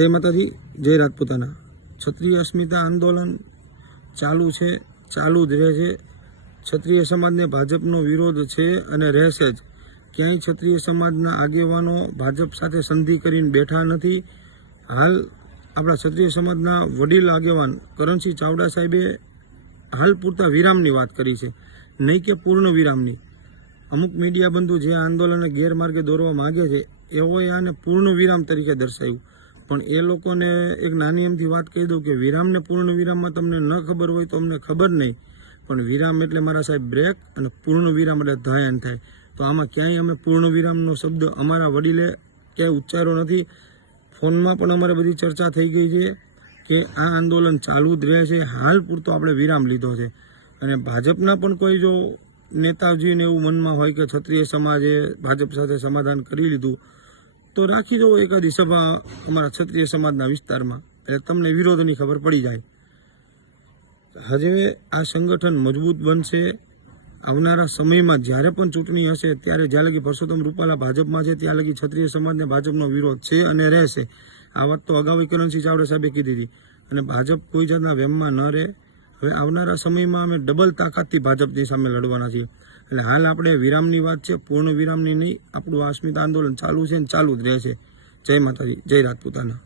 जय माताजी, जय राजपूताना। क्षत्रिय अस्मिता आंदोलन चालू है, चालू ज रहे। क्षत्रिय समाज ने भाजपनो विरोध है अने रहेशे ज। क्यांय क्षत्रिय समाजना आगेवानो भाजप साथे संधि करीने बैठा नथी। हाल आपणा क्षत्रिय समाजना वडील आगेवान करणसिंह चावड़ा साहेबे हाल पूरता विरामनी वात करी छे, नहीं के पूर्ण विरामनी। अमुक मीडिया बंधु जे आंदोलन गैरमार्गे दौरवा मांगे छे एवोए आने पूर्ण विराम तरीके दर्शाव्युं। पण ए लोकोने एक नानी एमथी वात कही दઉં કે વિરામ ને પૂર્ણ વિરામમાં તમને ન ખબર હોય તો અમને ખબર નહીં, પણ વિરામ એટલે મારા સાહેબ બ્રેક અને પૂર્ણ વિરામ એટલે ધ્યાન થાય। તો આમાં ક્યાંય અમે પૂર્ણ વિરામનો શબ્દ અમારા વડીલે ક્યાંય ઉચ્ચાર્યો નથી। ફોનમાં પણ અમારે બધી ચર્ચા થઈ ગઈ છે કે આ આંદોલન ચાલુ જ રહે છે। હાલ પૂરતો આપણે વિરામ લીધો છે અને ભાજપના પણ કોઈ જો નેતાજીને એવું મનમાં હોય કે ક્ષત્રિય સમાજે ભાજપ સાથે સમાધાન કરી લીધું तो राखी दो एकादी सभा अमरा क्षत्रिय समाजना विस्तारमां, એટલે તમને વિરોધની ખબર પડી જાય। હજે આ સંગઠન મજબૂત બનશે। આવનારા સમયમાં જ્યારે પણ ચૂંટણી હશે ત્યારે જ્યાં લગી પરસોત્તમ રૂપાલા ભાજપમાં છે ત્યાં લગી ક્ષત્રિય સમાજને ભાજપનો વિરોધ છે અને રહેશે। આ વાત તો અગાઉ કરણસિંહ ચાવડા સાહેબે કીધી હતી અને ભાજપ કોઈ જાતના વેમમાં ન રહે। હવે આવનારા સમયમાં અમે ડબલ તાકાતથી ભાજપની સામે લડવાના છીએ। એટલે હાલ આપણે વિરામની વાત છે, પૂર્ણ વિરામની નહીં। આપણું આ અસ્મિતા આંદોલન ચાલુ છે અને ચાલુ જ રહેશે। જય માતાજી, જય રાજપૂતાના।